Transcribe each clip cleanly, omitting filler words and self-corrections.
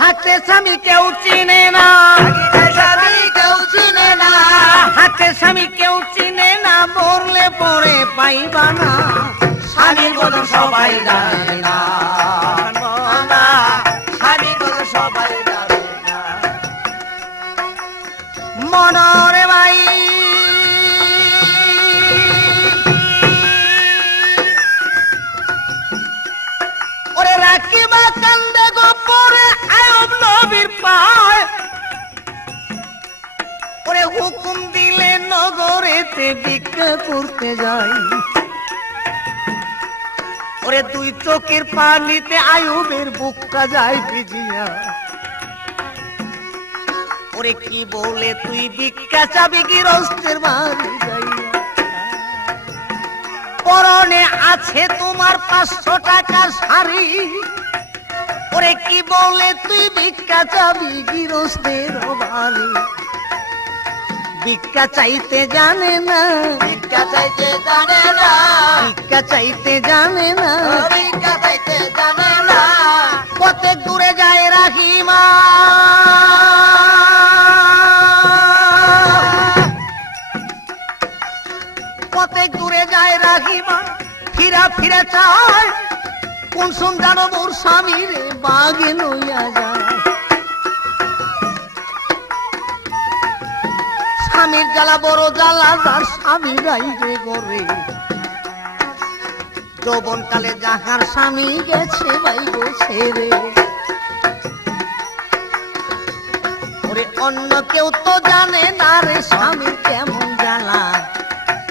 থাকতে স্বামী কেউ চিনে না, স্বামী কেউ চিনে না, হাতে স্বামী কেউ চিনে না, মরলে পরে পাইবা না, স্বামীর বদল সবাই জানে না, স্বামীর বদল সবাই জানে না। মনরে ভাই ওরে রাখিবা কান্দে গোপরে আয়ব নবীর পায়, ওরে হুকুম দিলে নগরেতে ভিক্ষা করতে যাই, ওরে দুই চোখের পানিতে আয়ুবের বুকটা যায় ভিজিয়া, ওরে কি বলে তুই ভিক্ষা চাবি গৃহস্থের বাড়ি যাইয়া, পরনে আছে তোমার 500 টাকার শাড়ি, ওরে কি বলে তুই ভিক্ষা চাবি গৃহস্থের বাড়ি, ভিক্ষা চাইতে জানে না, ভিক্ষা চাইতে জানে না, ভিক্ষা চাইতে জানে না, ভিক্ষা চাইতে জানে না, পথে দূরে যায় রাহিমা, পথে দূরে যায় রাহিমা, ফিরা ফিরে চায় কোন সোম জানো মোর স্বামীর বাগে লইয়া যায়, স্বামীর জ্বালা বড় জ্বালা, তার স্বামী গাইবে গরে, যৌবন কালে যাহার স্বামী গেছে বাইব ছেড়ে, ওরে অন্য কেউ তো জানে না রে স্বামীর কেমন জ্বালা,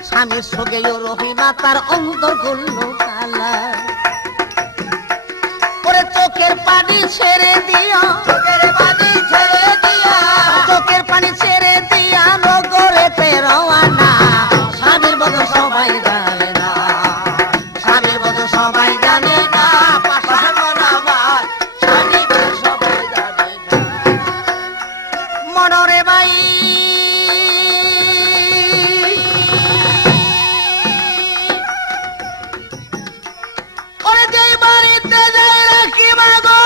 স্বামীর সঙ্গেও রহিমা তার অন্তর করল কালা, ওরে চোখের পানি ছেড়ে দিয়া, চোখের পানি ছেড়ে দিয়া, চোখের পানি ছেড়ে দিয়া নগরেতে রওয়ানা, স্বামীর বদল সবাই জানে না, স্বামীর বদল সবাই জানে না, পাশা মনাবার স্বামীর বদল সবাই জানে না। মনরে ভাই ওরে যেই বাড়িতে যাই রাখিবা গো,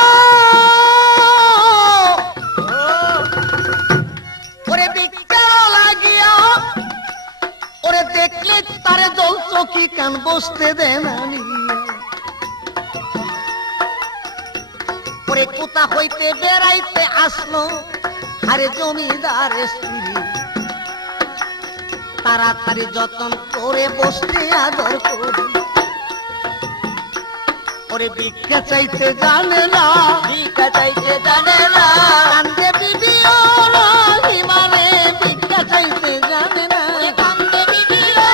ওরে ভিক্ষা লাগিয়া, ওরে দেখলে তারে জল চোখি কান বসতে দেন, ওরে কোথা হইতে বেড়াইতে আসলো আরে জমিদারের স্ত্রী, তাড়াতাড়ি যতন করে বসতে আদর করি, ওরে ভিক্ষা চাইতে জানে না, ভিক্ষা চাইতে জানে না, কান্দে বিবি ও রহিমারে, ভিক্ষা চাইতে জানে না, কান্দে বিবি রে,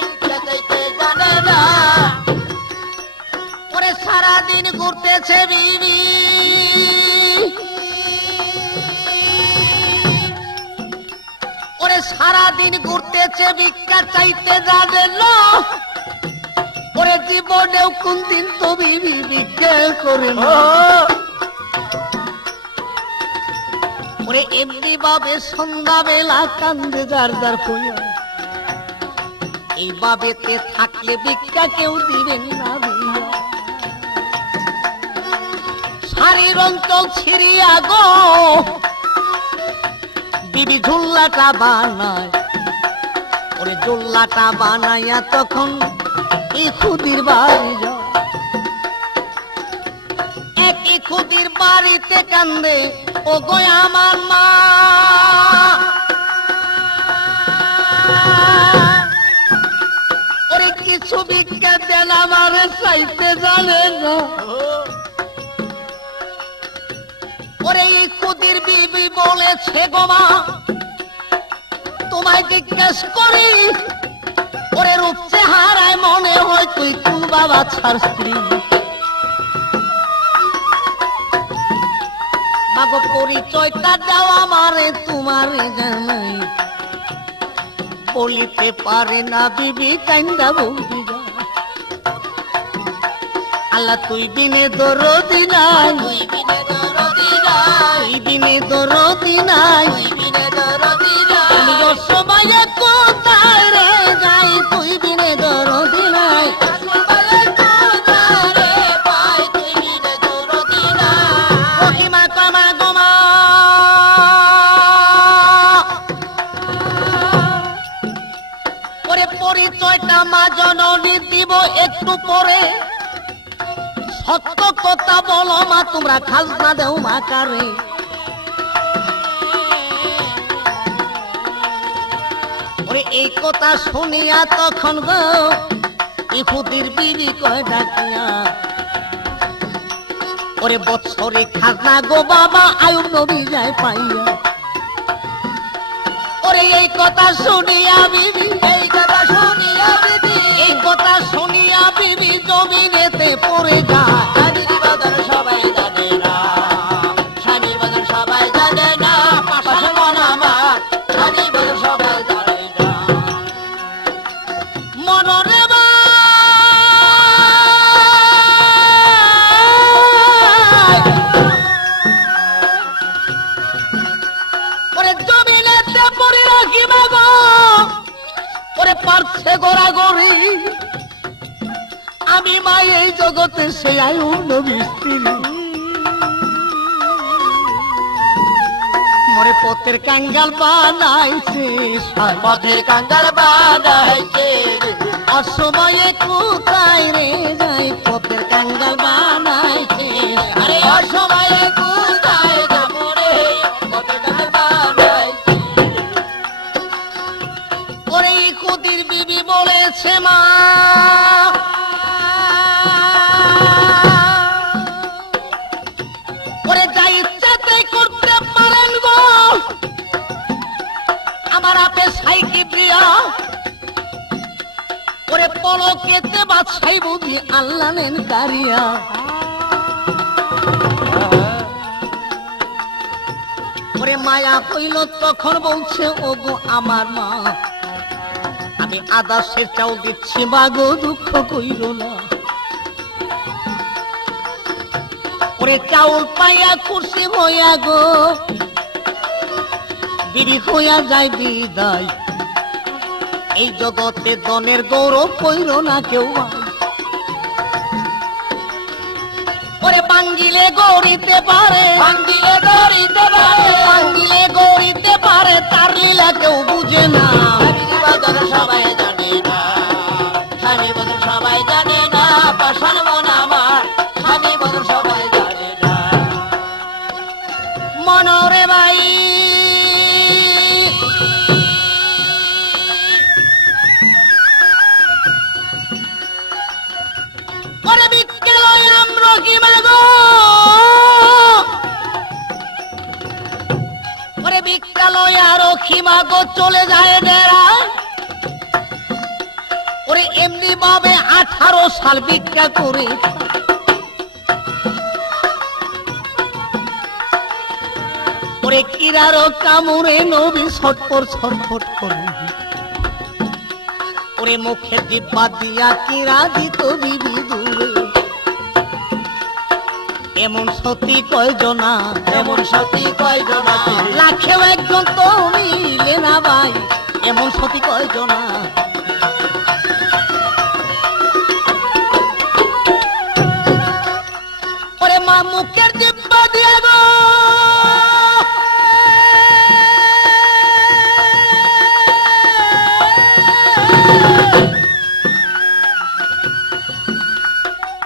ভিক্ষা চাইতে জানে না, ওরে সারাদিন ঘুরতেছে বিবি, ওরে সারাদিন ঘুরতেছে ভিক্ষা চাইতে জানে না, ওরে জীবনেও কোনদিন তো বিবি ভিক্ষা করে না, ওরে এমনি ভাবে সন্ধ্যাবেলা কান্দে যার যার কইয়া, এইভাবেতে থাকলে ভিক্ষা কেউ দিবেন না দিয়া, শাড়ির অঞ্চল ছিড়িয়া গো বিবি ঝুল্লাটা বানায়, ওরে ঝুল্লাটা বানাইয়া তখন এই খুদির বাড়ি যায়, একই খুদির বাড়িতে কান্দে ও গো আমার মা, ওরে কিছু ভিক্ষা দেন আমারে চাইতে জানে না, ওরে এই খুদির বিবি বলেছে গো মা তোমায় জিজ্ঞেস করি, ওরে রূপ চেহারায় মনে হয় তুই কোন বাবা ছাড় স্ত্রী, মাগো পরিচয়টা দাও আমারে তোমারে জানাই, বলিতে পারে না বিবি কান্দা বৌদি যায়, আল্লাহ তুই বিনে দরদি নাই, তুই বিনে দরদি নাই, তুই বিনে দরদি নাই, তুই বিনে দরদি নাই, আমি সবাই কোথায় রে যাই, তুই বিনে দরদি নাই, আসমানে কোথায় রে পাই, তুই বিনে দরদি নাই, একটু পরে সত্য কথা বলো মা, তোমরা খাজনা দেও মা কারে। ওরে এই কথা শুনিয়া তখন গো ইহুদির বিবি কয় ডাকিয়া, ওরে বৎসরে খাজনা গো বাবা আয়ুব নবী যায় পাইয়া। ওরে এই কথা শুনিয়া বিবি, এই কথা শুনিয়া বিবি, এই কথা শুনিয়া বিবি জমিনেতে পড়ে যায়। স্বামীর বদন সবাই জানে না, স্বামীর বদন সবাই জানে না, পাশান মন আমার স্বামীর বদন সবাই জানে না। মনরে ওরে জমিনেতে পড়ে রাখিবা গো, ওরে পারছে গোড়াগড়ি। আমি মা এই জগতে সে আয়ুব নবীর স্ত্রী, মরে পথের কাঙ্গাল বানাইছে, পথের কাঙ্গাল বানাইছে, অসময়ে কোথায় রে যাই, পথের কাঙ্গাল বানাইছে। আরে অসময়ে কোথায় যাবো রে, পথের কাঙ্গাল বানাইছে। ওরে ইহুদির বিবি বলেছে মা, ওরে যা ইচ্ছা তাই করতে পারেন গো, আমার আপে সাইকি প্রিয়া। ওরে পলকেতে বাদশাই বুঝি আল্লাহ নেন কারিয়া। ওরে মায়া হইল তখন বলছে ও গো আমার মা, আমি আদা সে চাউল দিচ্ছি মা গো, দুঃখ কইল না। ওরে চাউল পাইয়া খুশি হইয়া গো বিবি হইয়া যায় বিদায়। এই জগতে দনের গৌরব কইল না কেউ। ওরে বাঙ্গিলে গড়িতে পারে, ভাঙ্গিলে গড়িতে পারে, বাঙ্গিলে গড়িতে পারে, তার লীলা কেউ বুঝে না। স্বামীর বদন সবাই জানে না, স্বামীর বদন সবাই জানে না, পাশান মন আমার স্বামীর বদন সবাই জানে না। মনরে ভাই ওরে বিকেলয় আমরা কি মাগো, ওরে বিকেলয় আরো কি মাগো চলে যায় ডেরা। ওরে এমনি ভাবে 18 সাল ভিক্ষা করে, ওরে কিরারো কামড়ে নবী ছটফট ছটফট করে। ওরে মুখে জিব্বা দিয়া কিরা দিত বিবি দূরে। এমন সতী কয়জনা, এমন সতী কয়জনা, লাখেও একজন তো মিলে না ভাই, এমন সতী কয়জনা। ওরে মা মুখের জিব্বা দিয়া গো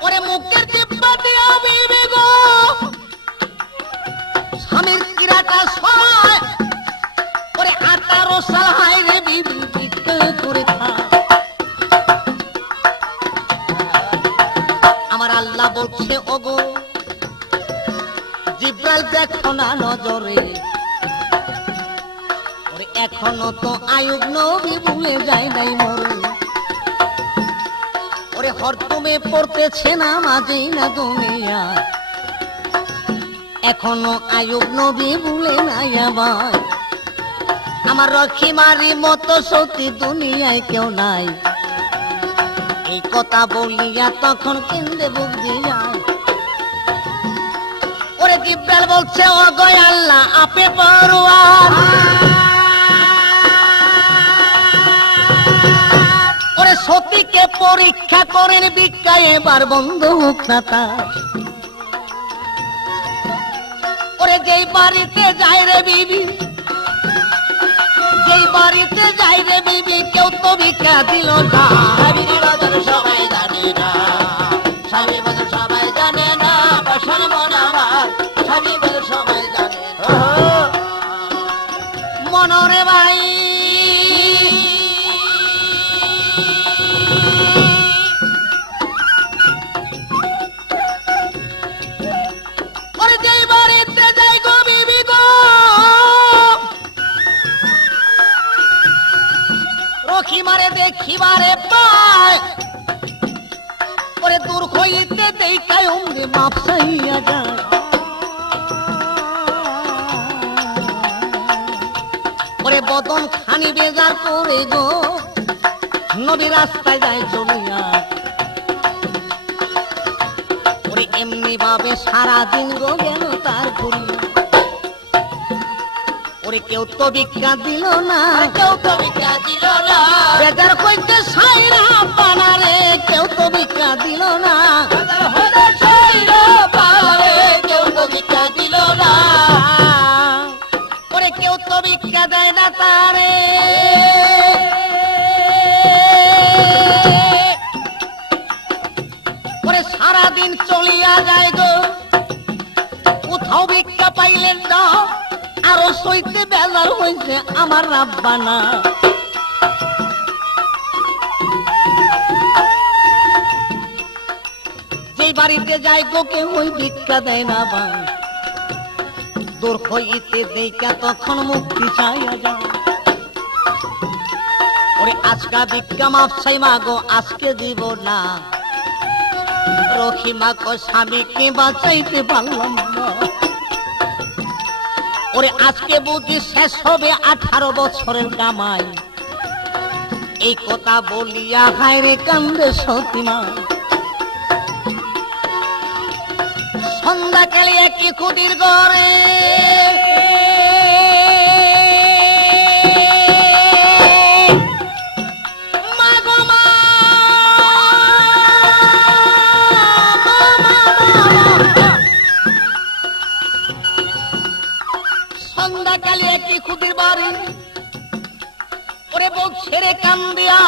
ওরে মুখের জিব্বা দিয়া বিবি গো স্বামীর কিরাটা সয়। ওরে 18 সাল হায় রে বিবি ভিক্ষা করে খা। আমার আল্লাহ বলছে ওগো জিব্রাইল দেখো না নজরে। ওরে এখনো তো আয়ুব নবী ভুলে যায় নাই মরে। ওরে হরদমে পড়তেছে না মাঝেই না দুনিয়া, এখনো আয়ুব নবী ভুলে নাই আবার। আমার রক্ষিমারি মতো সতী দুনিয়ায় কেউ নাই। এই কথা বলিয়া তখন কেন্দ্রে বুক যায়। ওরে জিব্রাইল বলছে ও গো আল্লাহ আপে পরওয়ার। ওরে সতীকে পরীক্ষা করেন ভিক্ষা এবার বন্ধ হোক না তার। ওরে যেই বাড়িতে যায় রে বিবি যেই বাড়িতে যাই রে বিবি কেউ তো ভিক্ষা দিল না। স্বামীর বদল সবাই জানে না, স্বামী বদল সবাই জানে না, পাষাণ মন আমার স্বামী বদল সবাই জানে না। মনরে ভাই যেই বাড়িতে যাই গো বিবি গো রখিমারে দেখিবারে পায় দূর হইতে দেখায় অমনি মাপ চাইয়া যায়। বদন খানি বেজার করে গো নবী রাস্তায় যায় চলিয়া। এমনি ভাবে সারাদিন গো গেল তার ঘুরিয়া। কেউ তো ভিক্ষা দিল না, কেউ তো ভিক্ষা দিল না, বেজার কইতে সাইরা পানারে কেউ তো ভিক্ষা দিল না, কেউ তো ভিক্ষা দিল না, কেউ তো ভিক্ষা দেয় না তারে। সারাদিন চলিয়া যায় গো কোথাও ভিক্ষা পাইলেন না, আরো সইতে বেজার হয়েছে আমার রাব্বানা। যেই বাড়িতে যাই গো কেউ ওই ভিক্ষা দেয় না ভাই, দূর হইতে দেখা তখন মুক্তি চাইয়া যায়। আজকা ভিক্ষা মাপ চাই মা গো আজকে দিব না। রখিমা কো স্বামীকে বাঁচাইতে পারলাম না, আজকে বুঝি শেষ হবে 18 বছরের কামাই। এই কথা বলিয়া হায়রে কান্দে সতীমা। সন্ধ্যাকালে একই খুদির ঘরে সন্ধ্যাকালে একই খুদির বাড়ি বউ ছেড়ে কান্দিয়া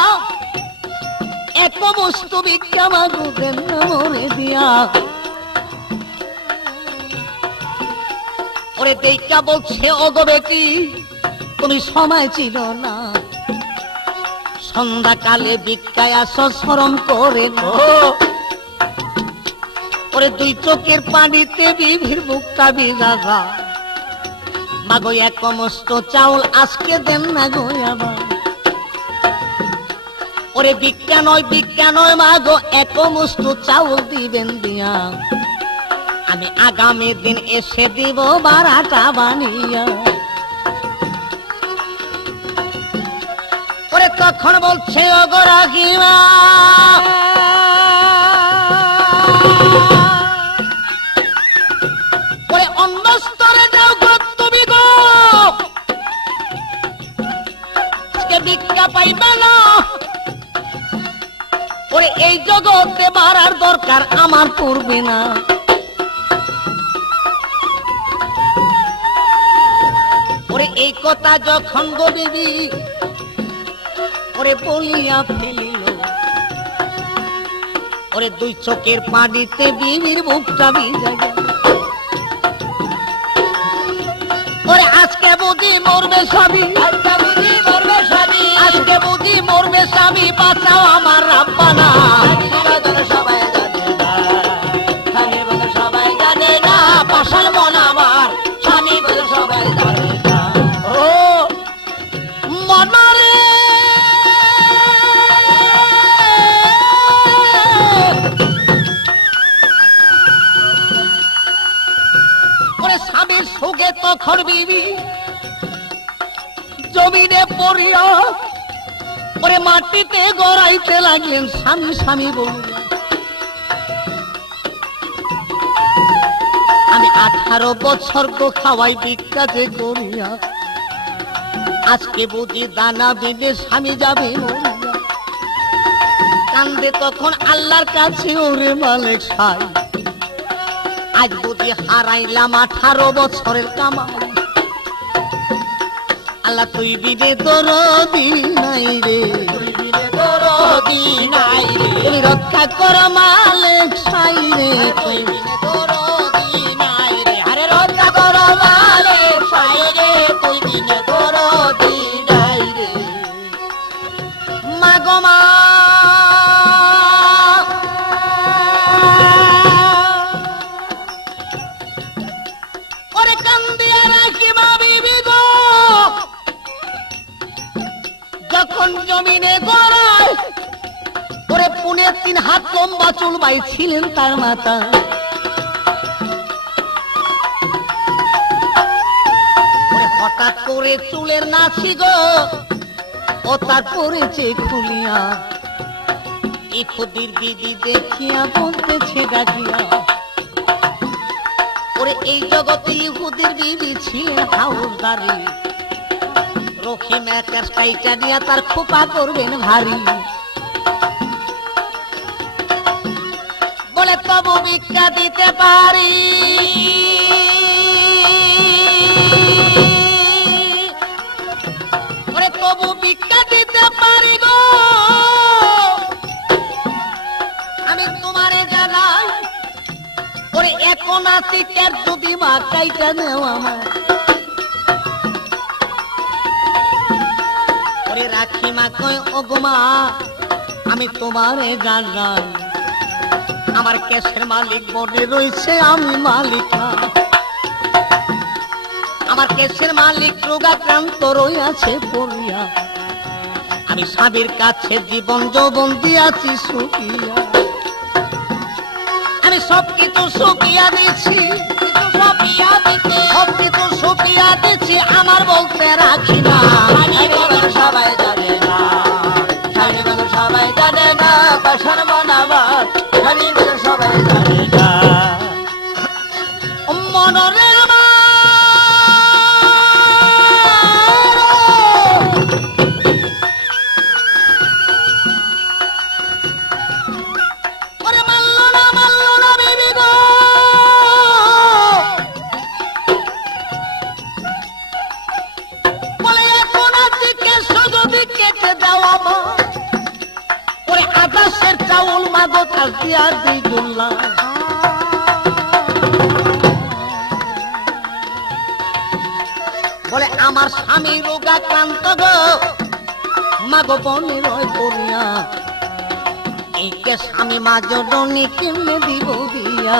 এক বস্তু ভিক্ষা মাগো দেন মরে দিয়া। দেখা বলছে ওগো বেটি তুমি সময় ছিল না, সন্ধ্যাকালে ভিক্ষায় আসো শরম করে না। দুই চোখের পানিতে বিবির বুকটা ভিজা যায়। মাগো এক মস্ত চাউল আজকে দেন না গো আমার। ভিক্ষা নয় মাগো এক মস্ত চাউল দিবেন দিয়া, আমি আগামী দিন এসে দিব বারাটা বানিয়া। তখন বলছে ওগো রাখিমা অন্য স্তরে যাও গো তুমি গো, ভিক্ষা পাইবে না। এই জগতে বাড়ার দরকার আমার পড়বে না। এই কথা যখন গো বিবি বলিয়া ফেলিল, দুই চোখের পানিতে বিবির বুকটা ভিজে গেল। আজকে বুঝি মরবে স্বামী, আজকে বুঝি মরবে স্বামী, আজকে বুঝি মরবে স্বামী, বাঁচাও আমার রাব্বানা। সবাই জানে না, স্বামী বলে সবাই জানে না, পাষাণ মন আমার স্বামী বলে সবাই জানে না। ও মনরে স্বামীর সুখে তখন বিবি জমিনে পড়িয়া মাটিতে গড়াইতে লাগলেন স্বামী স্বামী বলিয়া। আমি 18 বছর গো খাওয়াই ভিক্ষা যে করিয়া, আজকে বুঝি দানা বিদে স্বামী যাবে মরিয়া। কান্দে তখন আল্লাহর কাছে ওরে মালিক সাই, আজ বুঝি হারাইলাম 18 বছরের কামাই। আল্লাহ তুই বিনে দরদি নাই রে, তুই বিনে দরদি নাই রে, তুমি রক্ষা কর মালিক সাই রে, তুই বিনে দরদি নাই রে, আরে রক্ষা কর মালিক সাই রে, তুই বিনে দরদি নাই রে। মা গো মা ওরে কান্দিয়া রাখি মা বিবি গো, যখন জমিনে গড়ায় ওরে পুনে 3 হাত লম্বা চুল বাইছিলেন তার মাথা, ওরে হঠাৎ করে চুলের নাচি গো ও তার পড়েছে খুলিয়া, এই খুদির বিবি দেখিয়া বলতেছে ডাকিয়া, ওরে এই জগতে ইহুদির বিবি ছিলেন হাউসদারি, রহিম একার কাইটা নিয়া তার খোপা করবেন ভারী, বলে তবু ভিক্ষা দিতে পারি, ওরে তবু ভিক্ষা দিতে পারি গো, আমি তোমারে জানাই ওরে এখন আছি কের যদি মা কাইটা নেও আমার, ওরে রাখি মা কয় ওগো মা আমি তোমারে জানাই, আমার কেসের মালিক বনে রয়েছে আমি মালিক না, আমার কেসের মালিক রোগাক্রান্ত রইয়াছে পড়িয়া, আমি স্বামীর কাছে জীবন যৌবন দিয়াছি শুকিয়া, আমি সবকিছু শুকিয়া দিচ্ছি, সবকিছু শুকিয়া দিচ্ছি, আমার বলতে রাখি না, স্বামী বদল সবাই জানে না, স্বামী বদল সবাই জানে না, বাসন বানাবার স্বামী বদল সবাই জানে না। মনরে আমার ওরে মাল্লো না বেবি গো, বলে এখন আজকে যদি কেটে দেওয়া মা, ওরে আকাশের চাউল মাগো কাল দিয়া দ্বিগুল্লা, বলে আমার স্বামী রোগাক্রান্ত গো মাগো বনে রয় পড়িয়া, এই কে স্বামী মা জননী কেমনে দিব দিয়া,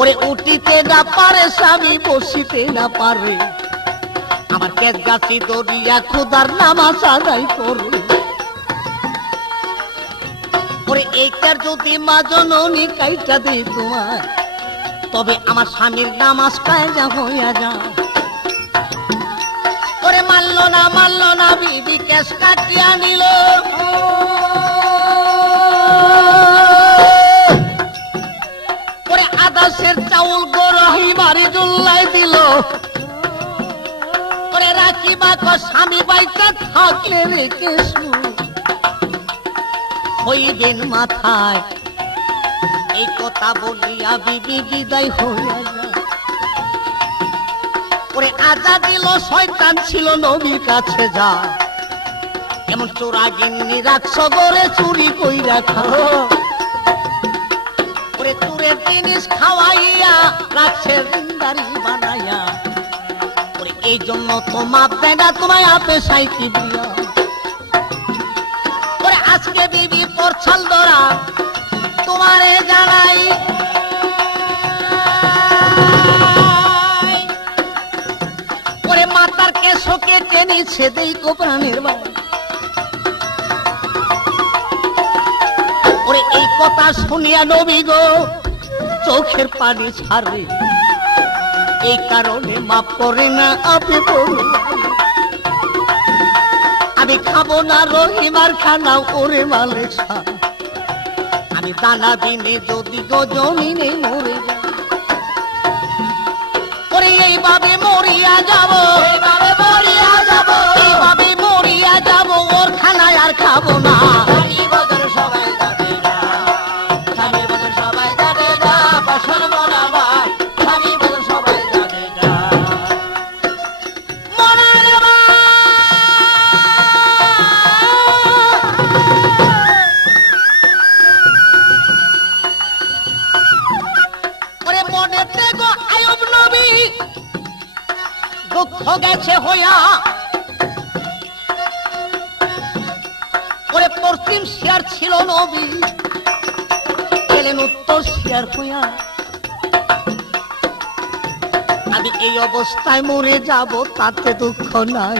ওরে উঠিতে না পারে স্বামী বসিতে না পারে, আমার কেস গাছি দরিয়া খুদার নামাজ আদায় করে, ওরে এইটার যদি মা জননী কাইটা দেই তোমার, তবে আমার স্বামীর নামাজ কায়জা হইয়া যা, ওরে মানল না বিবি কেস কাটিয়া নিল, ওরে আদাসের চাউল গরহি মারি জুল্লাই দিল, ওরে রাখি মা কো স্বামী বাইচা থাকলে রেখে হইবেন মাথায়, এই কথা বলিয়া বিবি বিদায় হইয়া যায়, ওরে আজা দিল শয়তান ছিল নবীর কাছে যা, এমন চোরা গিন্নি রাখছ গরে চুরি কইরা খাও, ওরে চুরের জিনিস খাওয়াইয়া রাখছে জিন্দারি বানাইয়া, ওরে এই জন্য তো মাপ দেয় না তোমায় আপে সাইকি দিয়া, ওরে আজকে বিবি পরছাল ধরা তোমারে জানাই, ওরে মাতার কেশকে টেনিছে দেই গো প্রাণের বাড়ি, ওরে এই কথা শুনিয়া নবী গো চোখের পানি ছাড়ে, এই কারণে মাপ করে না আপে পড়ু, আমি খাবো না রহিমার খানা ওরে মালিক সাহেব, আমি দানা দিনে যদি গো জমিনে মরে যাই, ওরে এইভাবে মরিয়া যাব, এইভাবে মরিয়া যাব, এইভাবে মরিয়া যাব, ওর খানায় আর খাবো না, স্বামী বদল সবাই জানে না, স্বামী বদল সবাই জানে না, বাসন বানাবার স্বামী বদল সবাই জানে না। দুঃখ গেছে হইয়া ওরে পশ্চিম শিয়ার ছিল নবী গেলেন উত্তর শিয়ার হইয়া আমি এই অবস্থায় মরে যাব তাতে দুঃখ নাই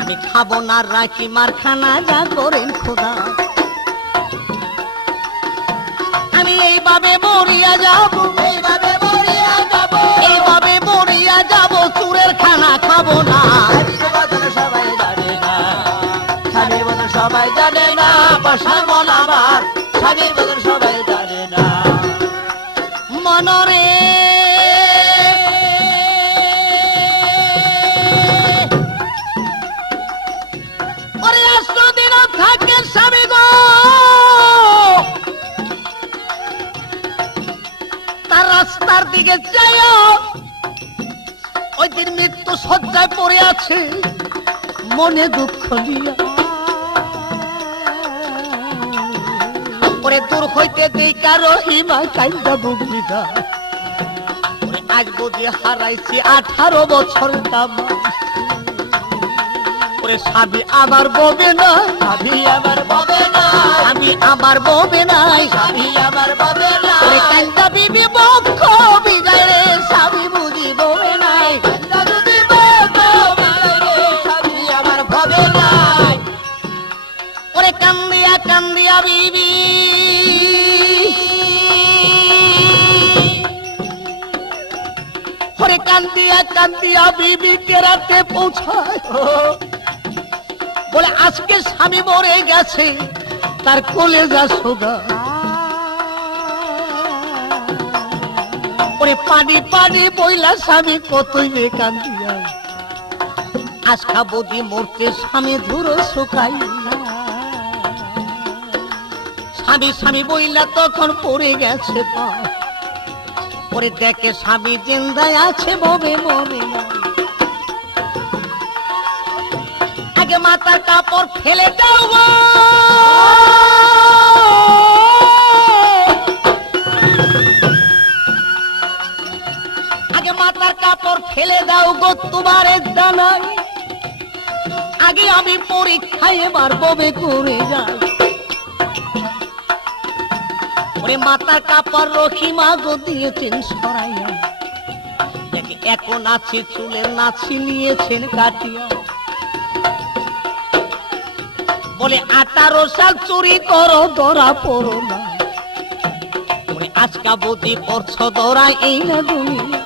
আমি খাবো না রাখি মার খানা যা করেন খোদা আমি এইভাবে মরিয়া যাব এইভাবে মরিয়া যাব এইভাবে মরিয়া যাব চুরের খানা খাবো না সবাই জানে না স্বামীর বদল সবাই জানে না পাশার মন আমার স্বামীর বদল সবাই জানে না মনরে ওরে আসল দিন থাকে স্বামী গো তার রাস্তার দিকে যাইও ওই দিন মৃত্যু শয্যায় পড়ে আছে মনে দুঃখ নিয়া ওরে দূর হইতে দেই কারো হিমা কাইন্দা বুকবি না ওরে আজ বুঝি হারাইছি 18 বছর দামা ওরে স্বামী আমার ববে না স্বামী আমার ববে না আমি আমার ববে নাই স্বামী আমার ববে না ওরে কাইন্দা বিবি বক্ষ বিজয় রে স্বামী বুঝি ববে নাই যদি বলতো মারে স্বামী আমার ববে না ওরে কান্দিয়া কান্দিয়া বিবি ওরে কান্দিয়া কান্দিয়া বিবি কেরাতে পৌঁছায় বলে আজকে স্বামী মরে গেছে তার কলেজা সোগা ওরে পানি পানি বইলা স্বামী কতই রে কান্দিয়া আজকা বুঝি মরতে স্বামী ধুরো শুকাই স্বামী স্বামী বইলা তখন পড়ে গেছে পা ওরে দেখে স্বামী জিন্দায় আছে ববে ববে না আগে মাথার কাপড় ফেলে দাও গো আগে মাথার কাপড় ফেলে দাও গো তোমার জানাই আগে আমি পরীক্ষায় এবার ববে করে যাই ওরে মাথার কাপড় রহিমা গো দিয়েছেন সরাইয়া দেখে এখন আছে চুলের নাছি নিয়েছেন কাটিয়া বলে 18 সাল চুরি করো ধরা পড়ো না ওরে আজকা বুঝি পড়ছ ধরা এই না দুনিয়া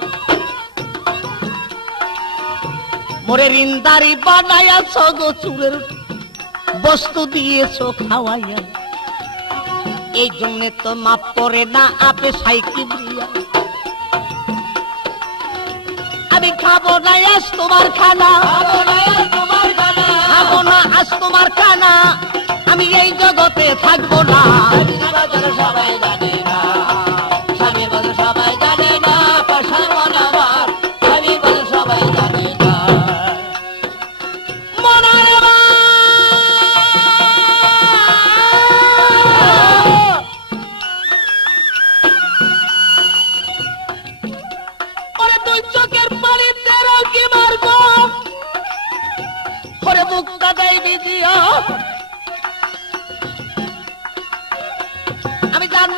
মোরে রিন্দারি বানাইয়াছ গো চুরের বস্তু দিয়েছ খাওয়াইয়া এই জন্য তো মাপ করে না আপে সাইকি দিয়া আমি খাবো না আজ তোমার খানা খাবো না আজ তোমার খানা আমি এই জগতে থাকবো না সবাই জানে না স্বামীর বদল সবাই জানে না পাশার মন আমার স্বামীর বদল সবাই জানে না মনারে মা ওরে দুই চোখের পানিতে রকি মারবো ওরে মুক্তা দেয় বিজিয়া আমি জান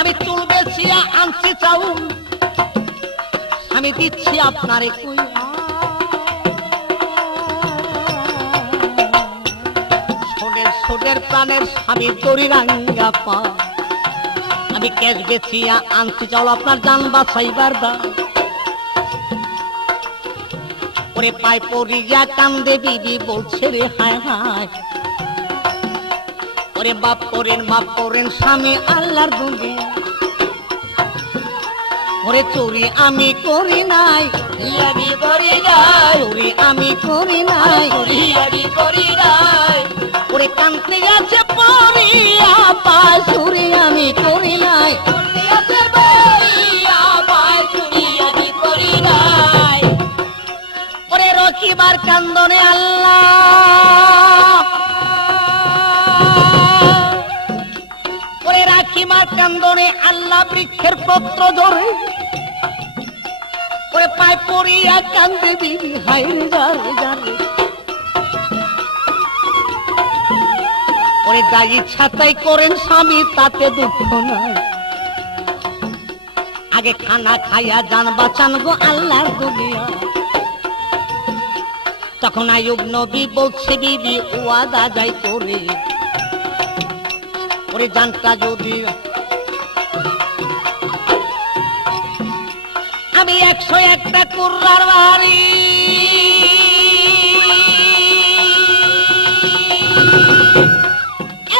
আমি চুল বেছিয়া আনছি চাউল আমি দিচ্ছি আপনারে কই সোনের প্রাণের স্বামী তরি রাঙ্গা পা আমি ক্যাশ বেছিয়া আনছি চাউল আপনার জান বাছাইবার দা ওরে পাই পড়িয়া কান্দে বিবি বলছে রে হায় হায় ওরে বাপ করেন স্বামী আল্লাহর দুনিয়া ওরে চুরি আমি করি নাই আমি করি নাই চুরি আমি করি নাই আমি করি নাই ওরে কান্তি আছে পড়িয়া পা চুরি আমি করি নাই আমি করি নাই ওরে রকিবার কান্দনে আল্লাহ ওরে রাখিমার কান্দনে আল্লাহ বৃক্ষের পত্র ধরে ওরে পায় পড়িয়া কান্দে বিবি হাইরে যারে যারে ওরে যা ইচ্ছা তাই করেন স্বামী তাতে দুঃখ নাই আগে খানা খাইয়া যান বাঁচান গো আল্লাহর দুনিয়া তখন আইয়ুব নবী বলছে বিবি ওয়াদা যাই করে ওরে জানটা যদি আমি 101টা কুররার বাড়ি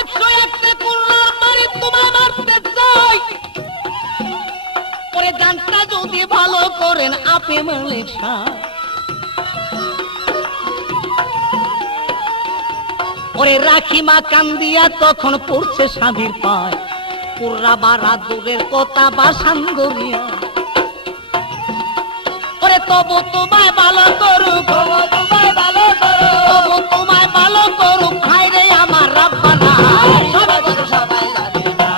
101টা কুররার বাড়ি তোমায় মারতে চাই ওরে জানটা যদি ভালো করেন আপে মালিক সাহেব ওরে রাখিমা কান্দিয়া তখন পড়ছে স্বামীর পায় কুররা বারা দূরের কথা বাসান গড়িয়া ওরে তবু তোমায় ভালো করুক তবু তোমায় ভালো করুক ভাই রে আমার রাব্বানা সবাই জানে না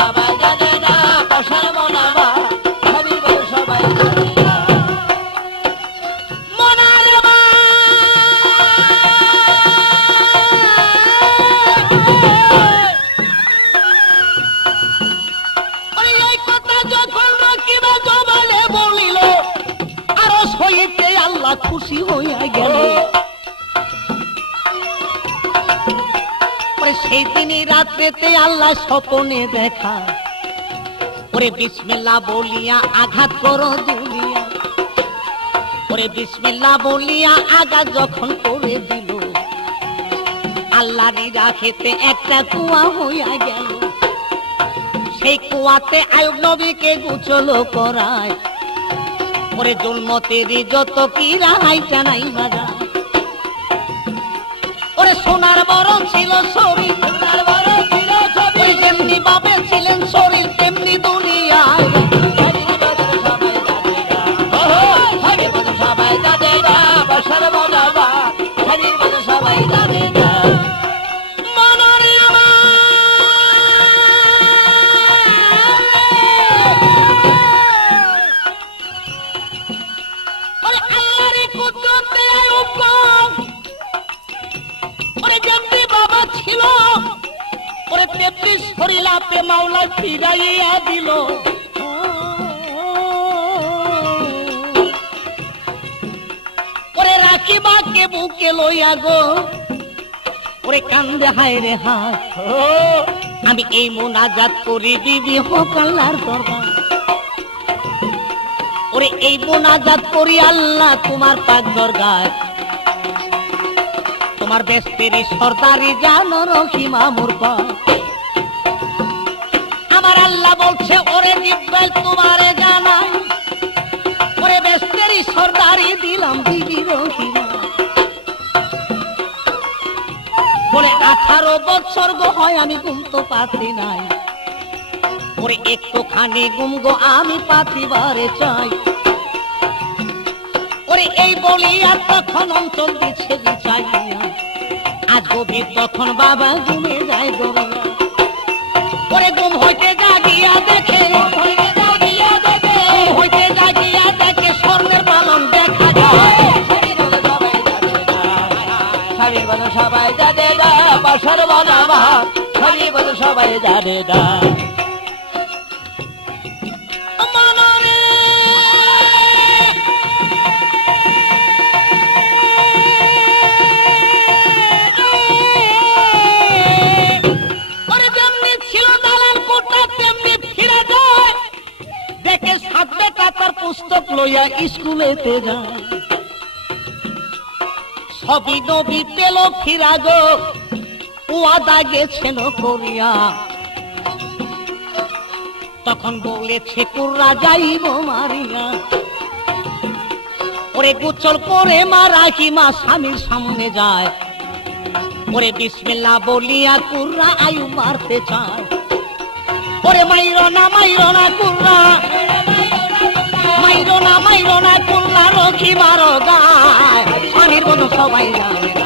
সবাই জানে না বসার মনাবা সবাই জানে না খুশি হইয়া গেল সেই দিনই রাত্রেতে আল্লাহ স্বপনে দেখা ওরে বিসমিল্লাহ বলিয়া আঘাত করো দুনিয়া ওরে বিসমিল্লাহ বলিয়া আঘাত যখন করে দিল আল্লাহরই রাখেতে একটা কুয়া হইয়া গেল সেই কুয়াতে আইয়ুব নবীকে গোসল করায় ওরে জুলমতেরই যত কিরা হাইটা নাই বাজা ওরে সোনার বরণ ছিল শরীর সোনার বরণ ছিল শরীর যেমনি ভাবে ছিলেন শরীর তেমনি দুনিয়ায় সবাই জানে না বসার মনাবা সবাই জানে না শরীলাপে মাওলা ফিরাইয়া দিল ওরে রাখিবাকে বুকে লইয়া গো ওরে কান্দে হায় রে হায় আমি এই মোনাজাত করি দিবি হোক আল্লাহর দরবার ওরে এই মোনাজাত করি আল্লাহ তোমার পাক দরগায় তোমার বেস্তেরি সর্দারি জানো রহিমা মুরবা আমার আল্লাহ বলছে ওরে জিব্রাইল তোমারে জানাই ওরে বেস্তেরি সর্দারি দিলাম বিবি রহিমা বলে 18 বছর গো হয় আমি ঘুম তো পাতি নাই ওরে একটুখানি ঘুম গো আমি পাতিবারে চাই ওরে এই বলিয়া তখন অঞ্চল দিচ্ছে বিছাইয়া আজ গভীর তখন বাবা ঘুমে যায় দরিয়া ওরে ঘুম হইতে জাগিয়া দেখে হইতে জাগিয়া দেখে স্বর্ণের পালন দেখা যায় সবাই জানে না বসার মনাবা সবাই জানে না পুস্তক লইয়া স্কুলেতে যায় সবই নবী পেল ফিরা গো ওয়াদা গেছেন করিয়া তখন বলেছে কুররা যাইব মারিয়া ওরে গোসল করে মা রাহিমা স্বামীর সামনে যায় ওরে বিসমিল্লাহ বলিয়া কুররা আইয়ুব মারতে চায় ওরে মাইরো না কুররা মাইরো না কুররা রকি মারো গায় স্বামীর বন্ধু সবাই জানে